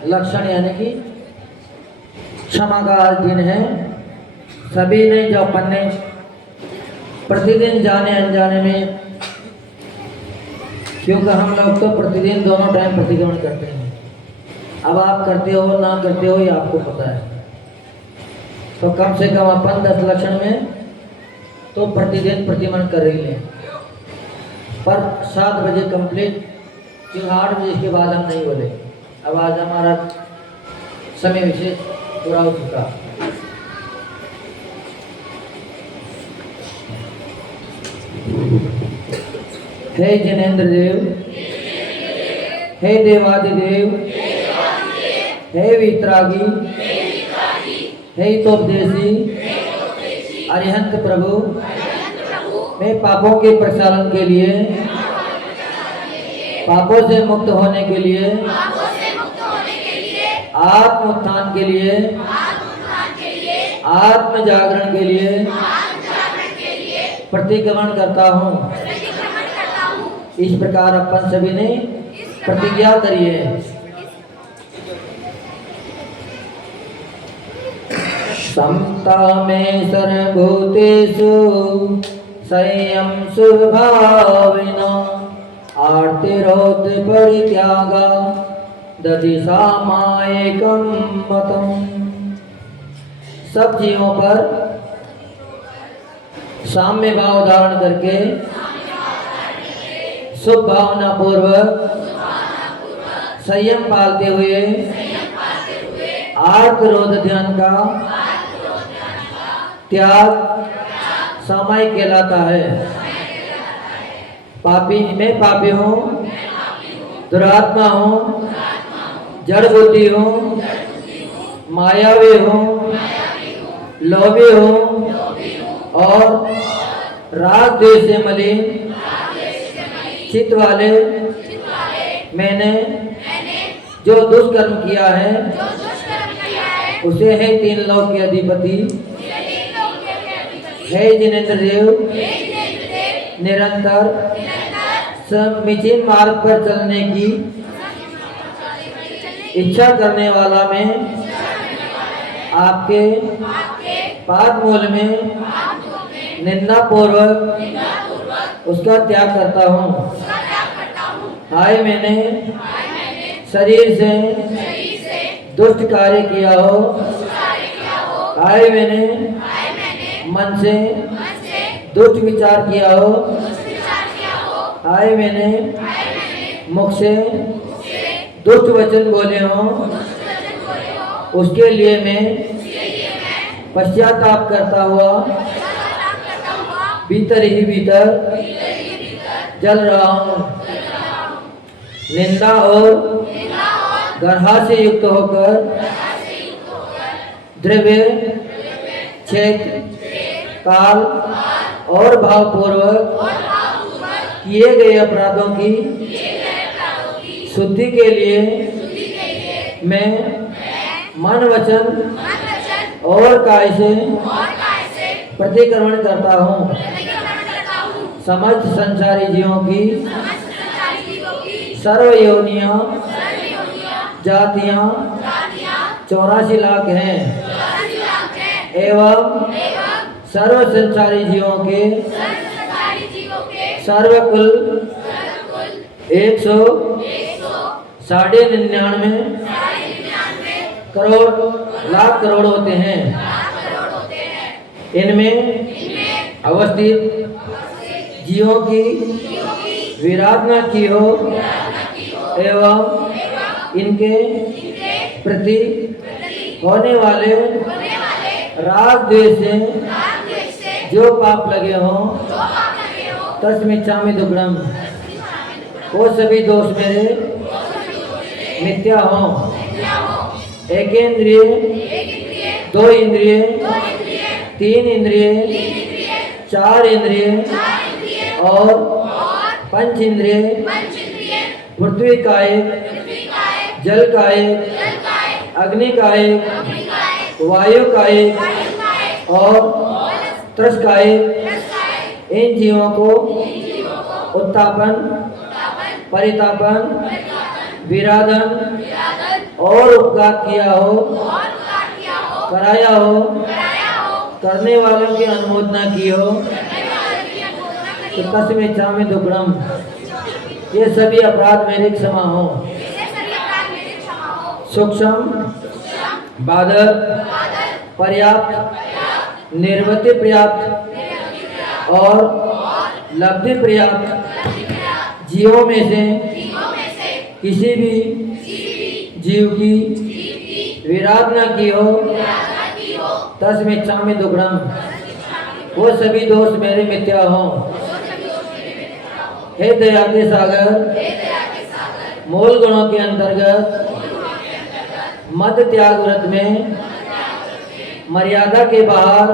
लक्षण यानी कि क्षमा का आज दिन है। सभी ने जो अपन ने प्रतिदिन जाने अनजाने में, क्योंकि हम लोग तो प्रतिदिन दोनों टाइम प्रतिक्रमण करते हैं। अब आप करते हो ना करते हो ये आपको पता है, तो कम से कम अपन 10 लक्षण में तो प्रतिदिन प्रतिक्रमण कर ही लें। पर 7 बजे कंप्लीट, क्योंकि 8 बजे के बाद हम नहीं बोले। अब आज हमारा समय विशेष पूरा हो चुका। हे जिनेन्द्र देव, हे देवादिदेव, हे वितरागी, हे हितोपदेशी, अरिहंत प्रभु, मैं पापों के प्रक्षालन के लिए, पापों से मुक्त होने के लिए, आत्म उत्थान के लिए, आत्म जागरण के लिए प्रतिक्रमण करता हूँ। इस प्रकार अपन सभी ने प्रतिज्ञा करिए। समता में सर्वभूतेषु संयम स्वभाविना आर्तिरोध परित्यागा दधिसा मायेकं मतम्। सब जीवों पर साम्य भाव धारण करके शुभ भावना पूर्वक संयम पालते हुए आर्तरोध ध्यान का त्याग सामायिक कहलाता है। पापी मैं पापी हूँ, दुरात्मा हूँ, जड़ बुद्धि हूँ, मायावी हूँ, लोभी हूँ और राग द्वेष से मलिन चित्त वाले मैंने जो दुष्कर्म किया है उसे है 3 लोक के अधिपति, है जिनेन्द्र देव, निरंतर समीचीन मार्ग पर चलने की इच्छा करने वाला मैं आपके पाद मूल में निंदा पूर्वक उसका त्याग करता हूँ। हाय मैंने शरीर से दुष्ट कार्य किया हो, हाय मैंने मन से दुष्ट विचार किया हो, हाय मैंने मुख से दुष्ट वचन बोले हो, उसके लिए मैं पश्चाताप करता हुआ भीतर ही भीतर जल रहा हूँ। निंदा और गर्हा से युक्त होकर द्रव्य, क्षेत्र, काल और भावपूर्वक किए गए अपराधों की शुद्धि के लिए मैं मन, वचन और काय से प्रतिक्रमण करता हूँ। समस्त संसारी जीवों की सर्व योनियां जातियां 84 लाख हैं एवं सर्व संसारी जीवों के सर्वकुल 199 करोड़ लाख करोड़ होते हैं। इनमें अवस्थित जीवों की विराधना की हो एवं इनके प्रति होने वाले राग द्वेष से जो पाप लगे हों तस्मिच्छामि दुक्कडम, वो सभी दोष मेरे मिथ्या हों। एकेंद्रिय, 2 इंद्रिय, 3 इंद्रिय, 4 इंद्रिय और 5 इंद्रिय, पृथ्वी का एक, जल का एक, अग्नि का एक, वायु का एक और त्रस का एक, इन जीवों को उत्तापन, परितापन, विराधन और उपघात किया हो, कराया हो, करने वालों की अनुमोदना की हो, तो तस्मिच्छामि दुक्कडम, ये सभी अपराध मेरे क्षमा हो। सूक्ष्म, बाधक, पर्याप्त, निर्वृत्ति पर्याप्त और लब्धि पर्याप्त जीवों में से किसी भी जीव की विराधना की हो, तस्मिच्छामि दुक्कडम, वो सभी दोष मेरे मिथ्या हो। हे दया के सागर, मूल गुणों के अंतर्गत मद त्याग व्रत में मर्यादा के बाहर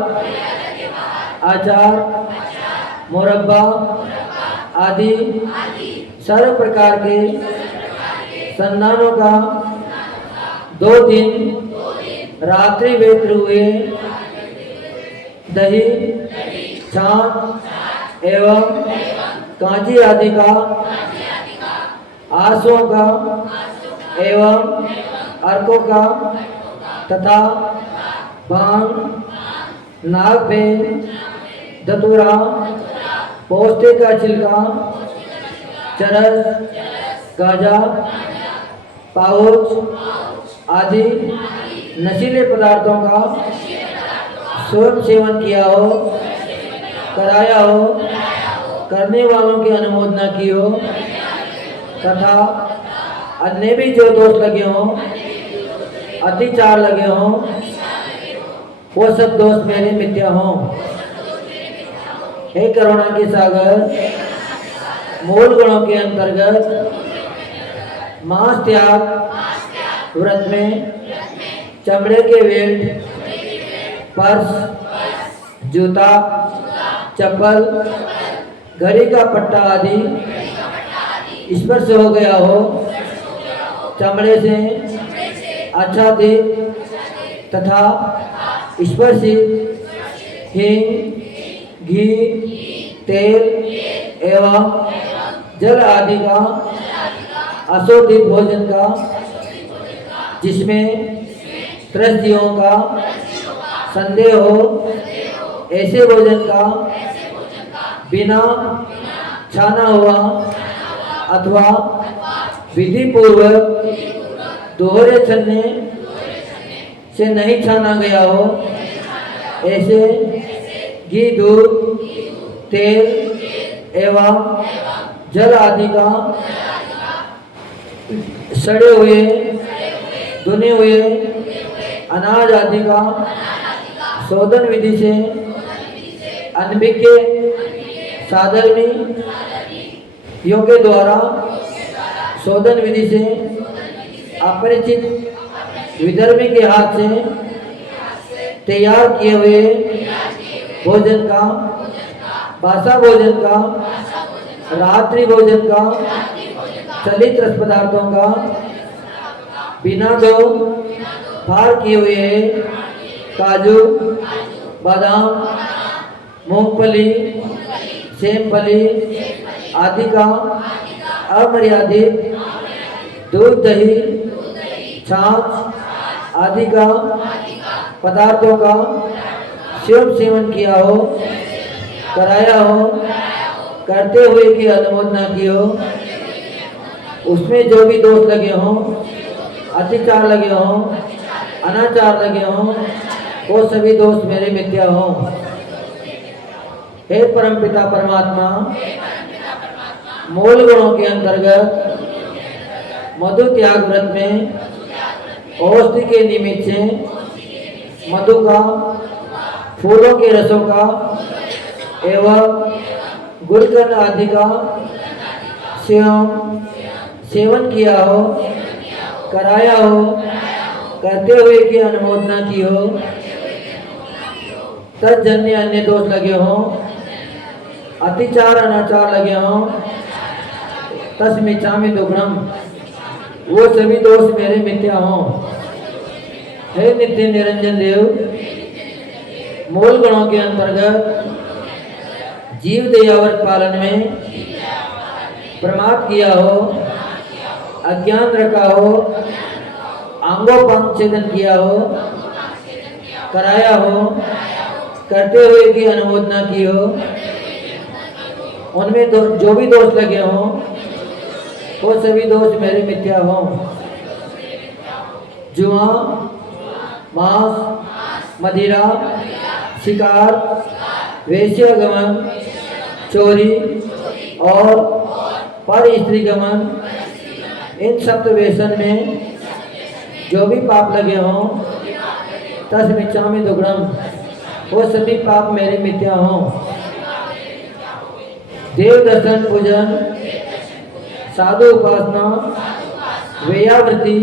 आचार, मुरब्बा आदि सर्व प्रकार के संधानों का 2 दिन रात्रि व्यतीत हुए दही, छाछ एवं कांची आदि का, आंसुओं का एवं अर्कों का तथा भांग, नागफेन, धतूरा, पोस्ते का छिलका, चरस, गांजा, पाउच आदि नशीले पदार्थों का स्वयं सेवन किया हो, कराया हो, करने वालों की अनुमोदना की हो तथा अन्य भी जो दोष लगे हों, अतिचार लगे हों, वो सब दोष मेरे मिथ्या हों। हे करुणा के सागर, मूल गुणों के अंतर्गत मांस त्याग व्रत में चमड़े के बेल्ट, पर्स, जूता, चप्पल, घड़ी का पट्टा आदि स्पर्श हो गया हो, चमड़े से आच्छादित तथा स्पर्शित हींग, घी, तेल एवं जल आदि का अशोधित भोजन का, जिसमें त्रस्तियों का संदेह हो, ऐसे भोजन का बिना छाना हुआ अथवा विधि पूर्वक दोहरे छन्ने से नहीं छाना गया हो, ऐसे घी, दूध, तेल एवं जल आदि का सड़े हुए, धुने हुए अनाज आदि का शोधन विधि से अनभिज्ञ साधर्मी योग्य द्वारा शोधन विधि से अपरिचित विधर्मी के हाथ से तैयार किए हुए भोजन का, बासा भोजन का, रात्रि भोजन का, चलित रस पदार्थों का बिना दो फाड़ किए हुए काजू, बादाम, मूंगफली, सेमफली आदि का अमर्यादित दूध, दही, छाछ आदि का पदार्थों का स्वयं सेवन किया हो, कराया हो, करते हुए की अनुमोदना की हो, उसमें जो भी दोष लगे हों, अतिचार लगे हों, अनाचार लगे हों, वो सभी दोष मेरे मिथ्या हों। हे परमपिता परमात्मा, मूल गुणों के अंतर्गत मधु त्याग व्रत में औषधि के निमित्त से मधु का, फूलों के रसों का एवं गुलकंद आदि का सेवन किया हो, कराया हो, करते हुए की अनुमोदना की हो, तज्जन्य अन्य दोष लगे हों, अतिचार अनाचार लगे हों, तस्मिच्छामि दुक्कडम, वो सभी दोष मेरे मिथ्या हों। हे नित्य निरंजन देव, मूल गुणों के अंतर्गत जीव दयाव्रत पालन में प्रमाद किया हो, अज्ञान रखा हो, अंगोपांग छेदन किया हो, कराया हो, करते हुए की अनुमोदना की हो, उनमें जो भी दोष लगे हों वो सभी दोष मेरे मिथ्या हों। जुआ, मांस, मदिरा, शिकार, वेश्यागमन, चोरी और पर स्त्री गमन, इन सप्त व्यसन में जो भी पाप लगे हों तस्मिच्छामि दुक्कडम, वो सभी पाप मेरे मिथ्या हों। देव दर्शन पूजन, साधु उपासना, वेयावृत्ति,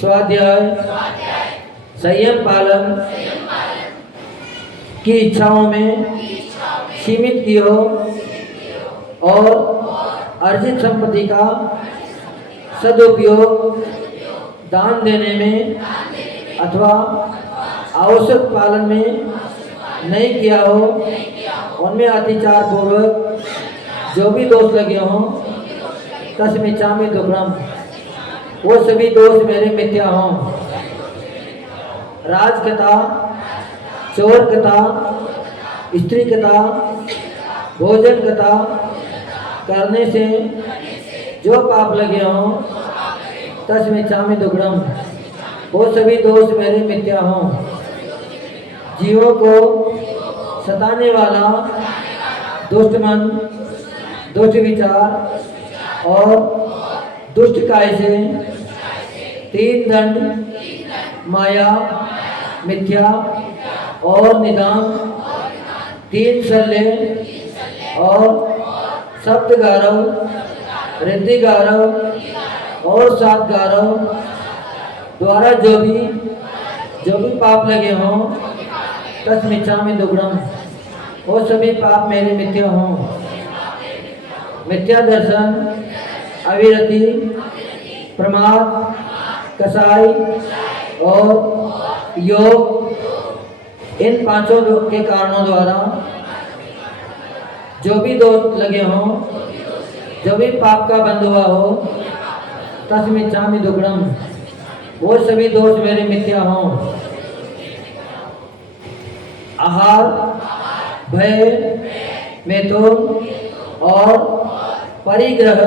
स्वाध्याय, संयम पालन की इच्छाओं में सीमित की हो और अर्जित संपत्ति का सदुपयोग दान देने में अथवा आवश्यक पालन में नहीं किया हो, उनमें अतिचार पूर्वक जो भी दोष लगे हों तस्मिच्छामि दुक्कडम, वो सभी दोष मेरे मिथ्या हों। राजकथा, चोर कथा, स्त्री कथा, भोजन कथा करने से जो पाप लगे हों तस्मिच्छामि दुक्कडम, वो सभी दोष मेरे मिथ्या हों। जीवों को सताने वाला दुष्ट मन, दुष्ट विचार और दुष्ट काय से तीन दंड, माया, मिथ्या और निदान, तीन सल्ले और सप्त गारव, रिद्धि गारव और सात गारव द्वारा जो भी पाप लगे हों तस्मिच्छामि दुक्कडम, वो सभी पाप मेरे मिथ्या हों। मिथ्या दर्शन, अविरति, प्रमाद, कसाई और योग, इन पांचों के कारणों द्वारा जो भी दोष लगे हों, जो भी पाप का बंध हुआ हो तस्मिच्छामि दुक्कडम, वो सभी दोष मेरे मिथ्या हों। आहार, भय, मैथुन और परिग्रह,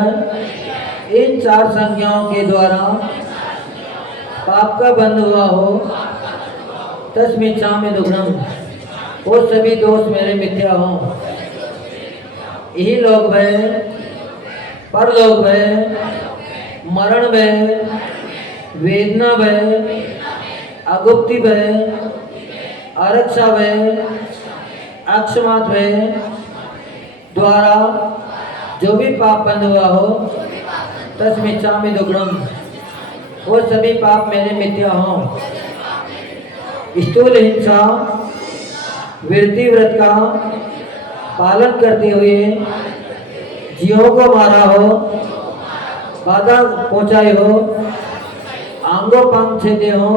इन चार संज्ञाओं के द्वारा पाप का बंध हुआ हो तस्मिच्छामि दुक्कडम, वो सभी दोष मेरे मिथ्या हों। यही लोक भय, परलोक भय, मरण भय, वेदना भय, अगुप्ति भय, आरक्षा भय, अक्षमात भय द्वारा जो भी पाप बंध हुआ हो तस्मिच्छामि दुक्कडम, वो सभी पाप मेरे मिथ्या हों। स्थूल हिंसा, वृत्ति व्रत का पालन करते हुए जीवों को मारा हो, बाधा पहुंचाई हो, अंगोपांग छेदे हो,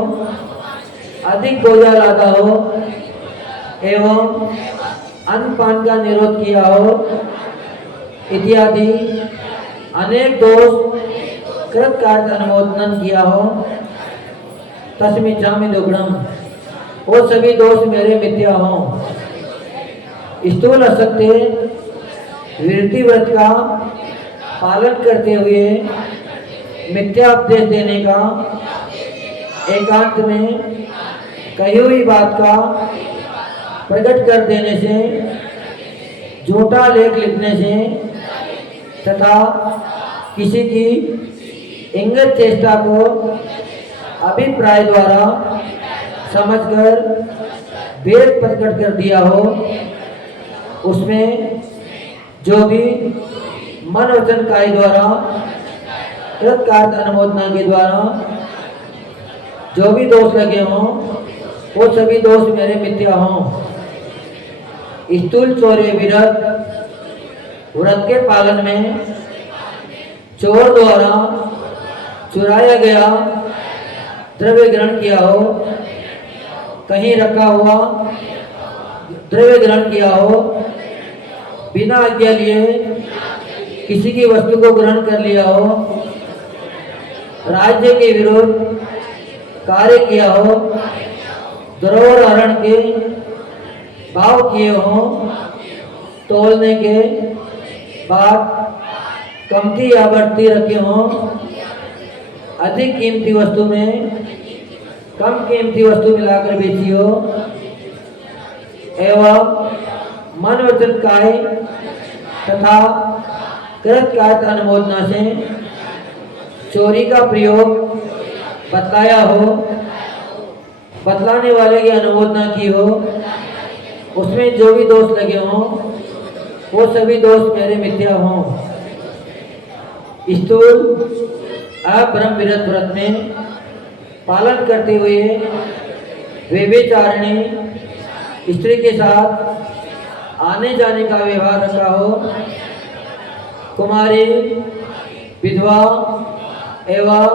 अधिक बोझा लादा हो एवं अन्नपान का निरोध किया हो इत्यादि अनेक दोष कृत कार्य अनुमोदन किया हो तस्मिच्छामि दुक्कडम, वो सभी दोष मेरे मिथ्या हों। स्थूल असत्य, वृत्ति व्रत का पालन करते हुए मिथ्या उपदेश देने का, एकांत में कही हुई बात का प्रकट कर देने से, झूठा लेख लिखने से तथा किसी की इंगित चेष्टा को अभिप्राय द्वारा समझकर भेद प्रकट कर दिया हो, उसमें जो भी मन वचन काय द्वारा कृत कार्य अनुमोदना के द्वारा जो भी दोष लगे हों वो सभी दोष मेरे मिथ्या हों। स्थूल चौर्य व्रत के पालन में चोर द्वारा चुराया गया द्रव्य ग्रहण किया हो, कहीं रखा हुआ द्रव्य ग्रहण किया हो, बिना आज्ञा लिए किसी की वस्तु को ग्रहण कर लिया हो, राज्य के विरुद्ध कार्य किया हो, धरोहर हरण के भाव किए हों, तोलने के बाद कमती या बढ़ती रखे हों, अधिक कीमती वस्तु में कम कीमती वस्तु मिलाकर बेची हो, एवं मन वचन काय तथा कृत कायत अनुमोदना से चोरी का प्रयोग बतलाया हो, बतलाने वाले की अनुमोदना की हो, उसमें जो भी दोष लगे हों वो सभी दोष मेरे मिथ्या हों। स्थूल अब्रह्म विरत व्रत में पालन करते हुए व्यभिचारिणी स्त्री के साथ आने जाने का व्यवहार रखा हो, कुमारी, विधवा एवं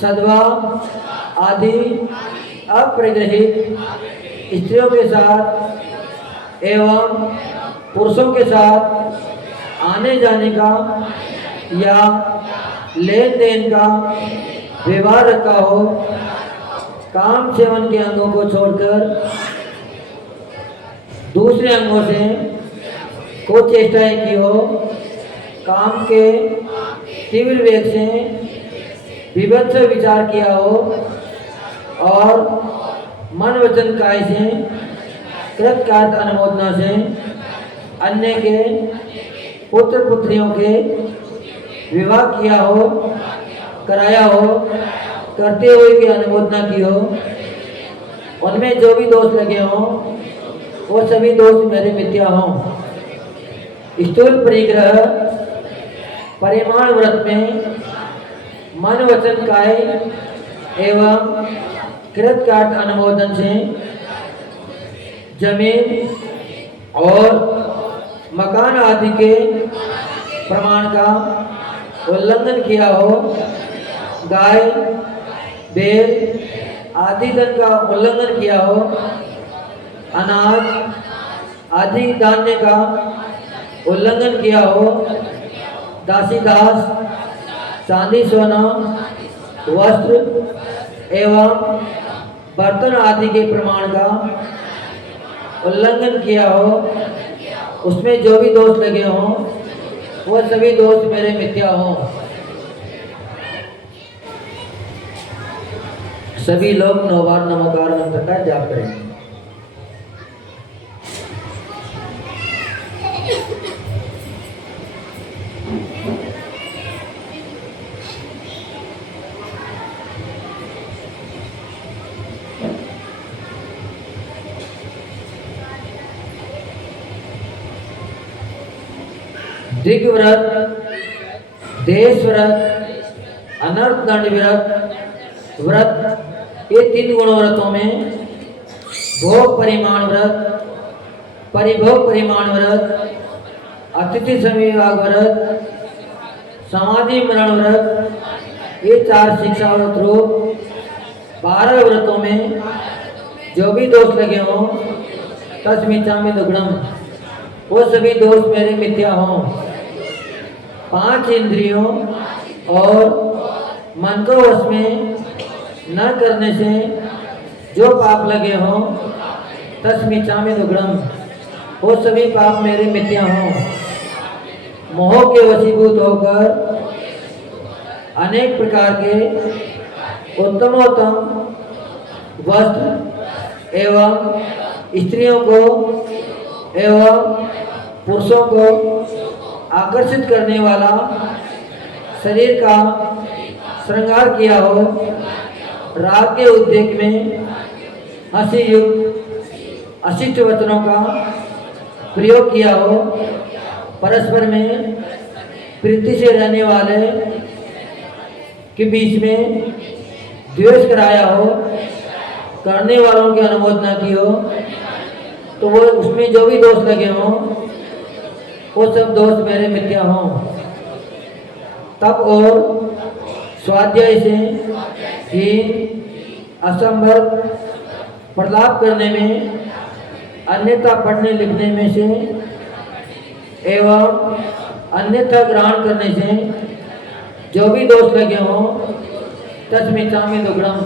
सधवा आदि अप्रग्रहित स्त्रियों के साथ एवं पुरुषों के साथ आने जाने का या लेन देन का व्यवहार रखा हो, काम सेवन के अंगों को छोड़कर दूसरे अंगों से को चेष्टाएं की हो, काम के तीव्र वेग से विभत्स विचार किया हो और मन वचन काय से कृत कार्य अनुमोदना से अन्य के पुत्र पुत्रियों के विवाह किया हो, कराया हो, करते हुए की अनुमोदना की हो, उनमें जो भी दोष लगे हों वो सभी दोष मेरे मिथ्या हों। स्थूल परिग्रह परिमाण व्रत में मन वचन काय एवं कृत कार्य अनुमोदन से जमीन और मकान आदि के प्रमाण का उल्लंघन किया हो, गाय बैल आदि धन का उल्लंघन किया हो, अनाज आदि धान्य का उल्लंघन किया हो, दासी दास चांदी सोना वस्त्र एवं बर्तन आदि के प्रमाण का उल्लंघन किया हो, उसमें जो भी दोष लगे हों वो सभी दोष मेरे मिथ्या हों। सभी लोग 9 बार नमोकार मंत्र का जाप करें। दिग् व्रत, देश व्रत, अनर्थ दंड व्रत, ये 3 गुण व्रतों में भोग परिमाण व्रत, परिभोग परिमाण व्रत, अतिथि संविभाग व्रत, समाधि मरण व्रत, ये 4 शिक्षा व्रत रूप 12 व्रतों में जो भी दोष लगे हों तस्मिच्छामि दुग्धम, वो सभी दोष मेरे मिथ्या हों। 5 इंद्रियों और मन को वश में न करने से जो पाप लगे हों तस्मिच्छामि दुग्धम, वो सभी पाप मेरे मिथ्या हों। मोह के वशीभूत होकर अनेक प्रकार के उत्तमोत्तम वस्त्र एवं स्त्रियों को एवं पुरुषों को आकर्षित करने वाला शरीर का श्रृंगार किया हो, राग के उद्देक में हंसी युक्त अशिष्ट वचनों का प्रयोग किया हो, परस्पर में प्रीति से रहने वाले के बीच में द्वेष कराया हो, करने वालों की अनुमोदना की हो, तो वो उसमें जो भी दोष लगे हों वो सब दोष मेरे मिथ्या हों। तप और स्वाध्याय से ही असंभव प्रलाप करने में, अन्यथा पढ़ने लिखने में से एवं अन्यथा ग्रहण करने से जो भी दोष लगे हों तस्मिच्छामि दुग्धम,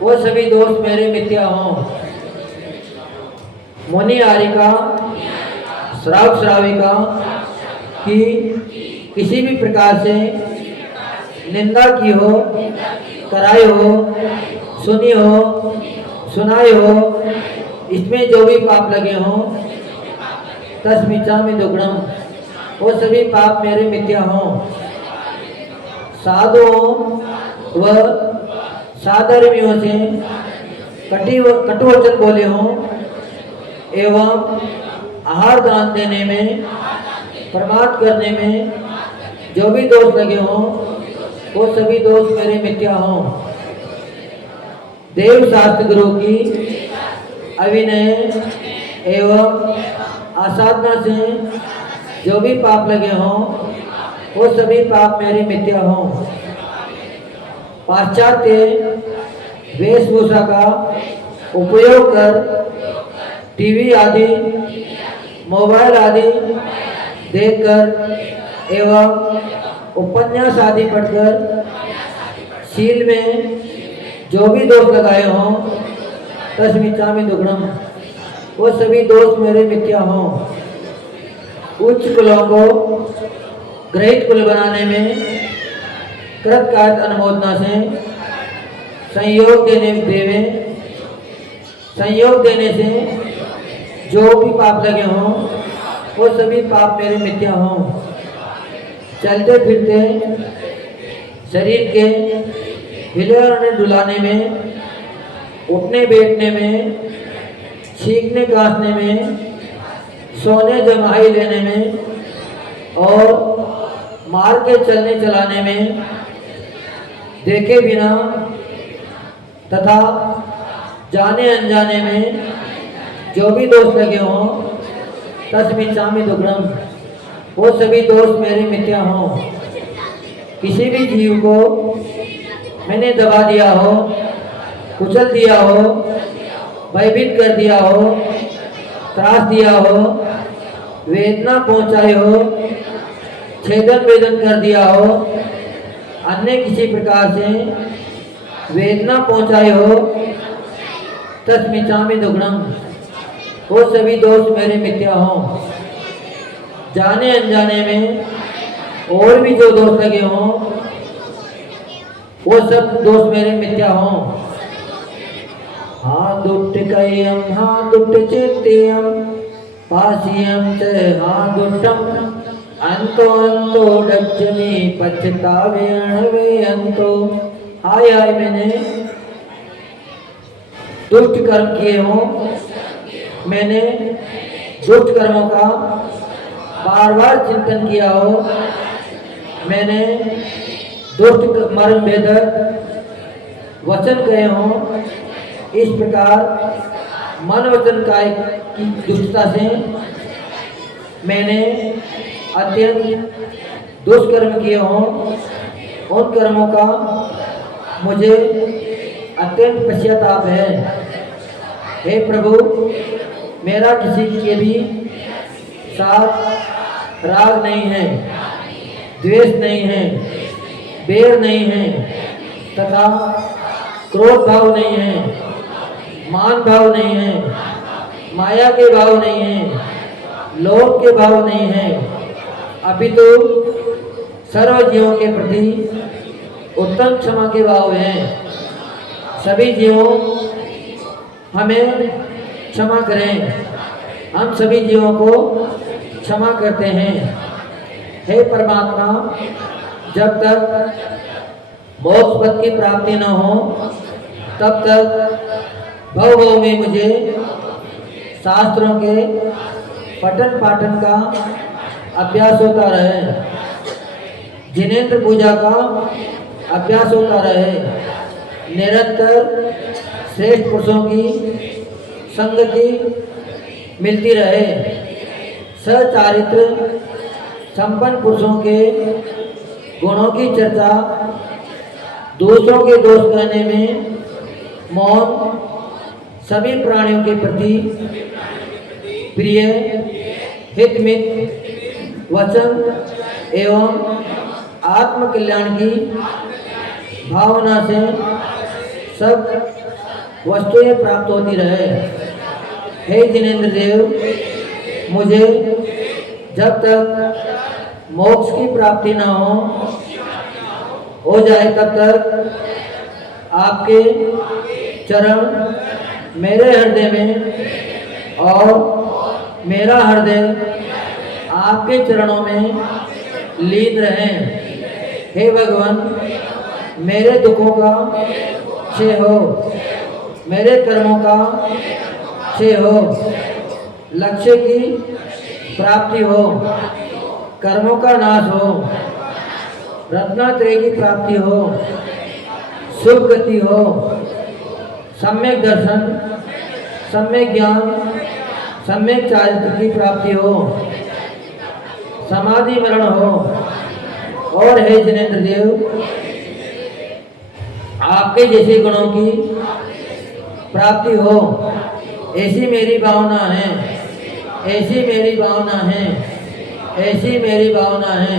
वो सभी दोस्त मेरे मिथ्या हों। मुनि आरिका श्रावक श्राविका की किसी भी प्रकार से निंदा की हो, कराई हो, सुनी हो, सुनाई हो, इसमें जो भी पाप लगे हों, तस्मिच्छामि दुग्धम, वो सभी पाप मेरे मिथ्या हों। साधुओं व साधर्मियों से कटु वचन बोले हों एवं आहार दान देने में, प्रमाद करने में जो भी दोष लगे हों, वो सभी दोष मेरे मिथ्या हों। देव शास्त्र गुरु की अविनय एवं आसाधना से जो भी पाप लगे हों, वो सभी पाप मेरे मिथ्या हों। पाश्चात्य वेशभूषा का उपयोग कर टीवी आदि, मोबाइल आदि देखकर एवं उपन्यास आदि पढ़कर शील में जो भी दोष लगाए हों, तस्मिच्छामि दुग्धम, वो सभी दोष मेरे मिथ्या हों। उच्च कुलों को ग्रहित कुल बनाने में कृतकार्य अनुमोदना से संयोग देने से जो भी पाप लगे हों, वो सभी पाप मेरे मिथ्या हों। चलते फिरते शरीर के हिलाने डुलाने में, उठने बैठने में, छींकने काटने में, सोने जमाई लेने में और मार के चलने चलाने में देखे बिना तथा जाने अनजाने में जो भी दोष लगे हों, तस्मिच्छामि दुग्धम, वो सभी दोष मेरे मिथ्या हों। किसी भी जीव को मैंने दबा दिया हो, कुचल दिया हो, भयभीत कर दिया हो, त्रास दिया हो, वेदना पहुंचाई हो, छेदन वेदन कर दिया हो, अन्य किसी प्रकार से वेदना पहुंचाई हो, तस्मिच्छामि दुग्धम, वो सभी दोष मेरे मिथ्या हों। जाने अनजाने में और भी जो दोष लगे हों, वो सब दोष मेरे मिथ्या हों। हाँ दुट्टिकयम हाँ दुट्टिचित्तियम पासियम च हाँ दुट्टम अंतो अंतो डज्जमि पश्चातावे अंतो। हाय हाय मैंने दुष्ट कर्म किए हों, मैंने दुष्ट कर्मों का बार बार चिंतन किया हो, मैंने दुष्ट मर्म भेदक वचन कहे हों, इस प्रकार मन वचन काय की दुष्टता से मैंने अत्यंत दुष्कर्म किए हों, उन कर्मों का मुझे अत्यंत पश्चाताप है। हे प्रभु, मेरा किसी के भी साथ राग नहीं है, द्वेष नहीं है, बैर नहीं है तथा क्रोध भाव नहीं है, मान भाव नहीं है, माया के भाव नहीं है, लोभ के भाव नहीं है, अपितु सर्व जीवों के प्रति उत्तम क्षमा के भाव हैं। सभी जीवों हमें क्षमा करें, हम सभी जीवों को क्षमा करते हैं। हे परमात्मा, जब तक मोक्ष पद की प्राप्ति न हो तब तक भव भव में मुझे शास्त्रों के पठन पाठन का अभ्यास होता रहे, जिनेंद्र पूजा का अभ्यास होता रहे, निरंतर श्रेष्ठ पुरुषों की संगति मिलती रहे, सचारित्र संपन्न पुरुषों के गुणों की चर्चा, दूसरों के दोष कहने में मौन, सभी प्राणियों के प्रति प्रिय हितमित वचन एवं आत्म कल्याण की भावना से सब वस्तुएं प्राप्त होती रहे। हे जिनेंद्र देव, मुझे जब तक मोक्ष की प्राप्ति ना हो जाए तब तक आपके चरण मेरे हृदय में और मेरा हृदय आपके चरणों में लीन रहें। हे भगवान, मेरे दुखों का क्षय हो, मेरे कर्मों का क्षय हो, लक्ष्य की प्राप्ति हो, कर्मों का नाश हो, रत्नात्रय की प्राप्ति हो, शुभ गति हो, सम्यक दर्शन, सम्यक ज्ञान, सम्यक चारित्र की प्राप्ति हो, समाधि मरण हो। और हे जिनेंद्र देव, आपके जैसे गुणों की प्राप्ति हो, ऐसी मेरी भावना है, ऐसी मेरी भावना है, ऐसी मेरी भावना है।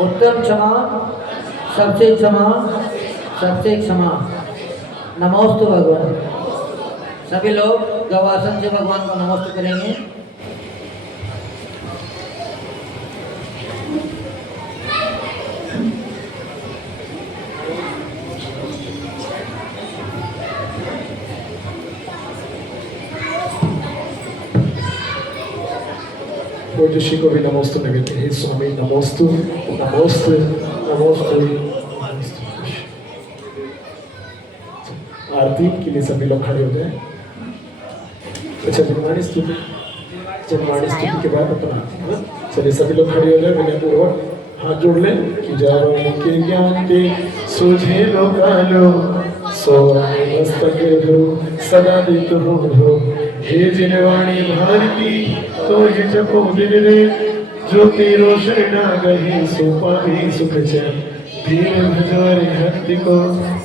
उत्तम क्षमा, सबसे क्षमा, सबसे क्षमा। नमोस्तु भगवान। सभी लोग गवासन से भगवान को नमस्ते करेंगे। ऋषि को भी नमोस्तु कहते हैं। स्वामी नमोस्तु, नमोस्तु, नमोस्तु, नमोस्तु। आरती के लिए सभी लोग खड़े हो जाए। अच्छा, जनवाणी स्तुति, जनवाणी स्तुति के बाद अपन आते हैं। चलिए सभी लोग खड़े हो जाए, विनय पूर्वक हाथ जोड़ लें कि जारो के ज्ञान के सूझे लो कालो, सोने मस्तक हो सदा दित हो। हे जिनवाणी भारती तो ये जपो दिन रे, जो तेरो शरणा गहे सो पावे सुख चैन। धीर भजोरे हरि को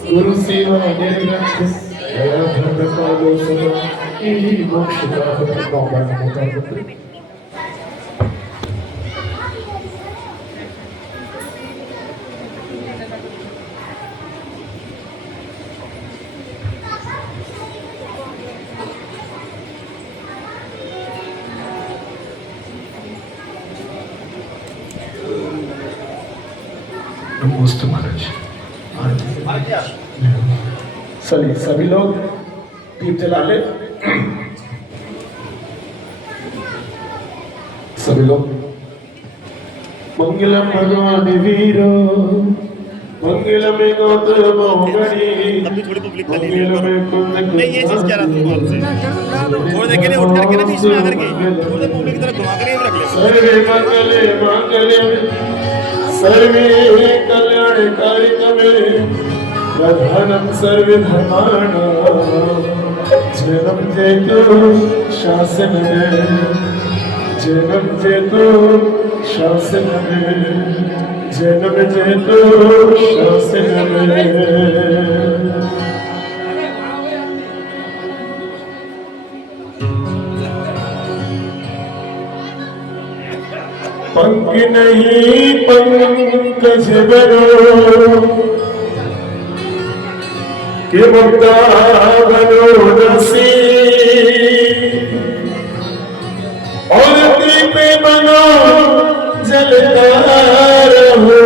गुरु सेवा निर्ग्रंथ, दया धर्म पालो सदा, यही मोक्ष का होता। नमोस्तु महाराज। चलिए सभी लोग दीप जला ले। सभी लोग मंगलम भगवान वीरो, मंगलम गौतम गणी, मंगलम कुंद। मैं ये चीज कह रहा था आपसे, थोड़ी देर के लिए उठ करके ना बीच में आकर के थोड़े मुंह की तरफ घुमा कर रख ले। सर्वे मंगले मंगले सर्वे कल्याणकारी तमे, प्रधानम सर्वे धर्माणां। जन्म जेतो शासन में, जन्म जेतो शासन में, जन्म जेतो शासन में। पंख नहीं पंकज बनो, कि मुक्ता बनो नसी, और दीप बनो जलता रहो।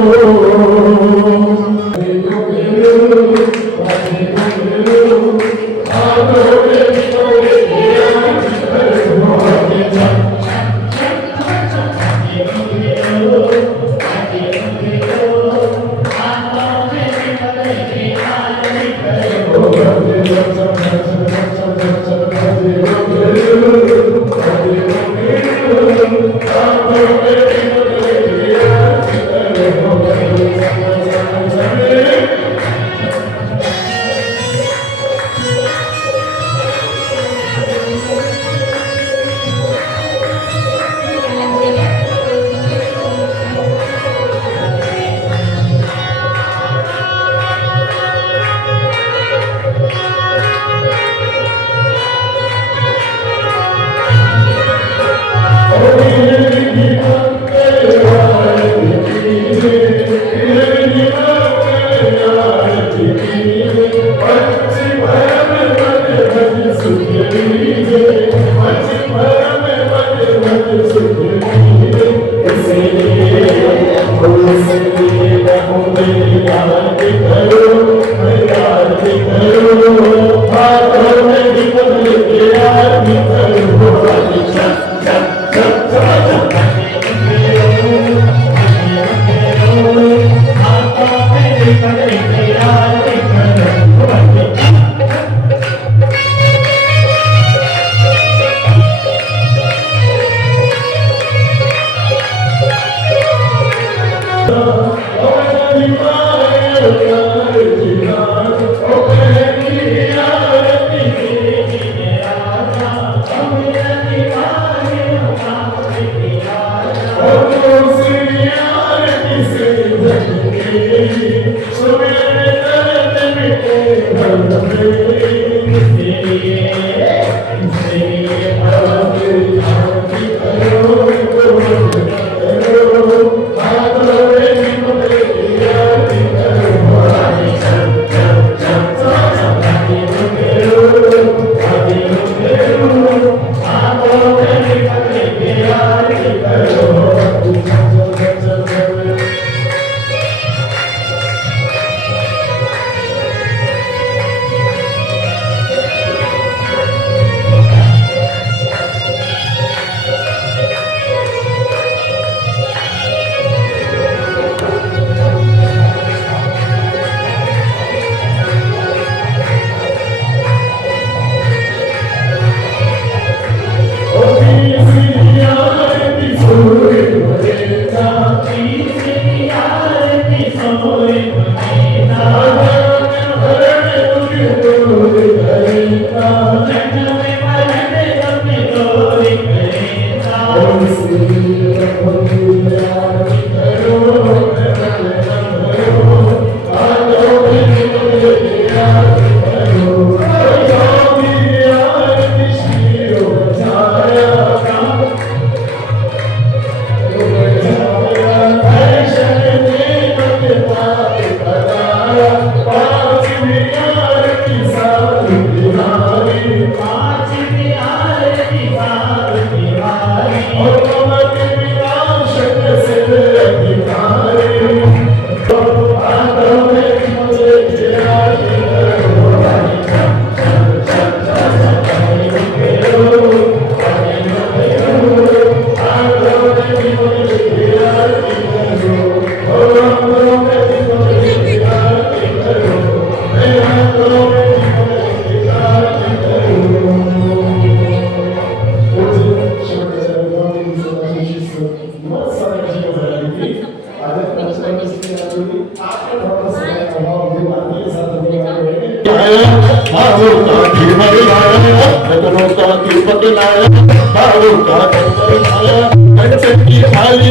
खाली